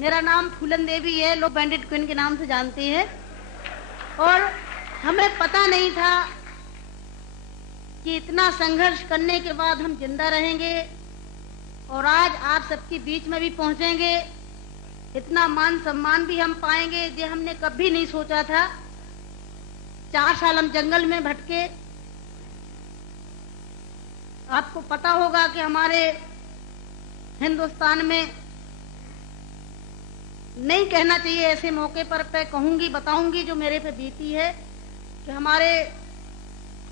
मेरा नाम फूलन देवी है, लोग बैंडिट क्वीन के नाम से जानते हैं। और हमें पता नहीं था कि इतना संघर्ष करने के बाद हम जिंदा रहेंगे और आज आप सबके बीच में भी पहुंचेंगे, इतना मान सम्मान भी हम पाएंगे, ये हमने कभी नहीं सोचा था। 4 साल हम जंगल में भटके। आपको पता होगा कि हमारे हिंदुस्तान में नहीं कहना चाहिए ऐसे मौके पर, मैं कहूंगी, बताऊंगी जो मेरे पे बीती है कि हमारे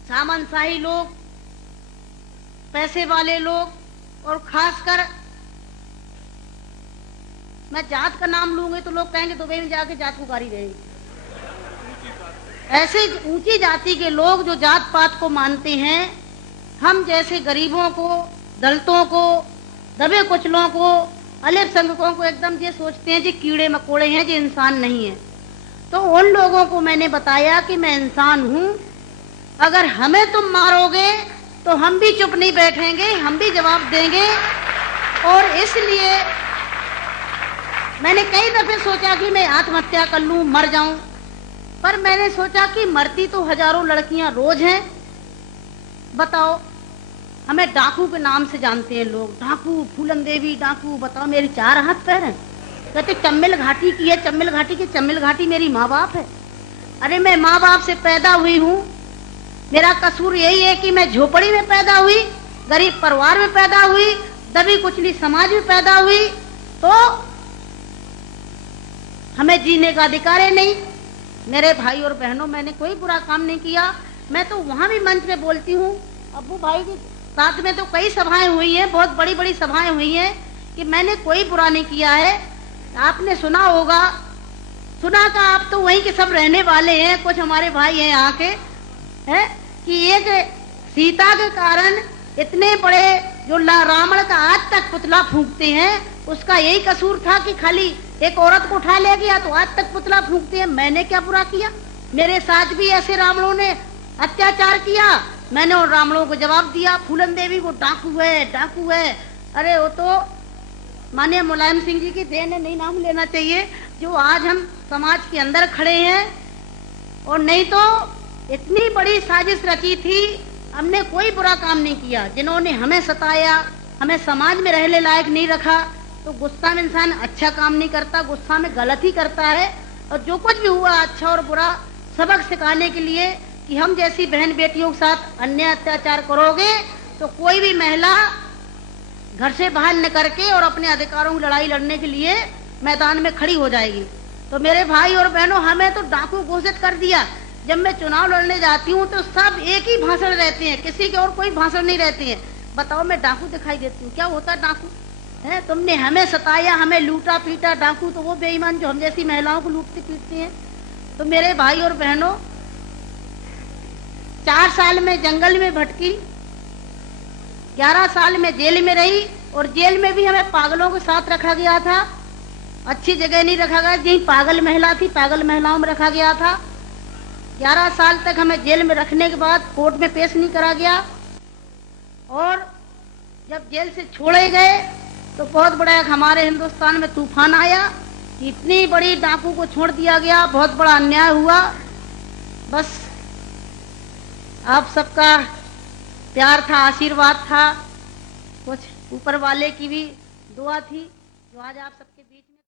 सामंतशाही लोग, पैसे वाले लोग और खासकर मैं जात का नाम लूंगी तो लोग कहेंगे दुबई में जाके जात पुकारी रहेगी। ऐसे ऊंची जाति के लोग जो जात पात को मानते हैं, हम जैसे गरीबों को, दलितों को, दबे कुचलों को, अल्पसंख्यकों को एकदम ये सोचते हैं जी कीड़े मकोड़े हैं, जी इंसान नहीं है। तो उन लोगों को मैंने बताया कि मैं इंसान हूं, अगर हमें तुम मारोगे तो हम भी चुप नहीं बैठेंगे, हम भी जवाब देंगे। और इसलिए मैंने कई दफे सोचा कि मैं आत्महत्या कर लूं, मर जाऊं, पर मैंने सोचा कि मरती तो हजारों लड़कियां रोज हैं। बताओ, हमें डाकू के नाम से जानते हैं लोग, डाकू, फूलन देवी डाकू। बताओ, मेरी 4 हाथ पैर हैं। कहते चम्मिल घाटी की है, चम्मिल घाटी की, चम्मिल घाटी मेरी माँ बाप है। अरे मैं माँ बाप से पैदा हुई हूँ, मेरा कसूर यही है कि मैं झोपड़ी में पैदा हुई, गरीब परिवार में पैदा हुई, दबी कुचली समाज में पैदा हुई, तो हमें जीने का अधिकार है नहीं। मेरे भाई और बहनों, मैंने कोई बुरा काम नहीं किया। मैं तो वहां भी मंच पे बोलती हूँ, अब्बू भाई के साथ में तो कई सभाएं हुई हैं, बहुत बड़ी बड़ी सभाएं हुई हैं, कि मैंने कोई बुरा नहीं किया है। आपने सुना होगा, सुना था, आप तो वहीं के सब रहने वाले हैं, कुछ हमारे भाई हैं यहाँ के, है कि एक सीता के कारण इतने बड़े जो रावण का आज तक पुतला फूंकते हैं, उसका यही कसूर था कि खाली एक औरत को उठा ले गया तो आज तक पुतला फूंकते हैं। मैंने क्या बुरा किया? मेरे साथ भी ऐसे रावणों ने अत्याचार किया, मैंने उन रावणों को जवाब दिया। फूलन देवी को डाकू है, डाकू है। अरे वो तो माननीय मुलायम सिंह जी की देन है, नहीं नाम लेना चाहिए, जो आज हम समाज के अंदर खड़े हैं। और नहीं तो इतनी बड़ी साजिश रची थी, हमने कोई बुरा काम नहीं किया। जिन्होंने हमें सताया, हमें समाज में रहने लायक नहीं रखा, तो गुस्सा में इंसान अच्छा काम नहीं करता, गुस्सा में गलत ही करता है। और जो कुछ भी हुआ, अच्छा और बुरा सबक सिखाने के लिए कि हम जैसी बहन बेटियों के साथ अन्याय अत्याचार करोगे तो कोई भी महिला घर से बाहर न करके और अपने अधिकारों की लड़ाई लड़ने के लिए मैदान में खड़ी हो जाएगी। तो मेरे भाई और बहनों, हमें तो डाकू घोषित कर दिया। जब मैं चुनाव लड़ने जाती हूँ तो सब एक ही भाषण रहते हैं, किसी के और कोई भाषण नहीं रहते हैं। बताओ, मैं डाकू दिखाई देती हूँ? क्या होता है डाकू? है, तुमने हमें सताया, हमें लूटा पीटा। डाकू तो वो बेईमान जो हम जैसी महिलाओं को लूटते पीटते हैं। तो मेरे भाई और बहनों, 4 साल में जंगल में भटकी, 11 साल में जेल में रही, और जेल में भी हमें पागलों के साथ रखा गया था। अच्छी जगह नहीं रखा गया, यही पागल महिला थी, पागल महिलाओं में रखा गया था। 11 साल तक हमें जेल में रखने के बाद कोर्ट में पेश नहीं करा गया। और जब जेल से छोड़े गए तो बहुत बड़ा हमारे हिंदुस्तान में तूफान आया, इतनी बड़ी डाकू को छोड़ दिया गया, बहुत बड़ा अन्याय हुआ। बस आप सबका प्यार था, आशीर्वाद था, कुछ ऊपर वाले की भी दुआ थी, जो आज आप सबके बीच में